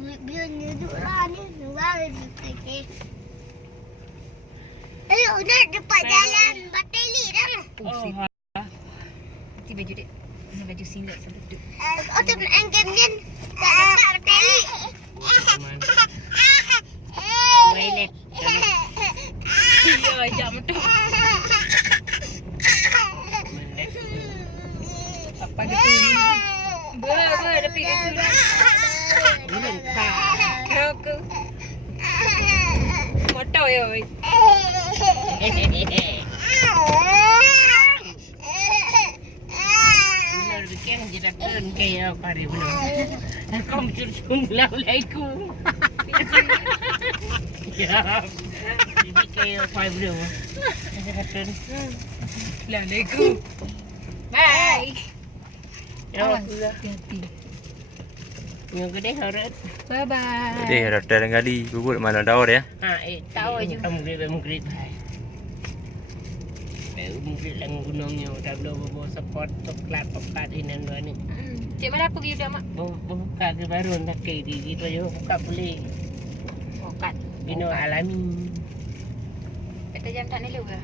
Biar duduk lah ni. Baru sikit. Ayo, nak dapat jalan Bateli dah. Oh, nanti baju dia. Ini baju singlet sampai tu. Oh, tu nak game ni. Tak dapat Bateli. Toilet. Ya, jam tu. Apa gitu ni? Ber, tapi kat sudah. Belum tak. Aku. Motor ya, oi. Benar bikin jerakan kayak apa hari belum. Aku mencuri sumbelau laiku. Ya. Jadi kayak apa belum. Jerakan. Lah, leku. Bye. Ya, aku dah. Hati-hati. Yang gede harus. Bye-bye. Dia hotel kali bubur mana tahu dia. Tahu aja. Kamu gede. Mungkin lang gunungnya dah belum bawa support coklat ini dan dua ni. Cik mana pergi dah mak? Buka ke baru nak ke di gitu yo buka boleh. Oh, kat. Bino alami. Kata jam tak ni lu ke?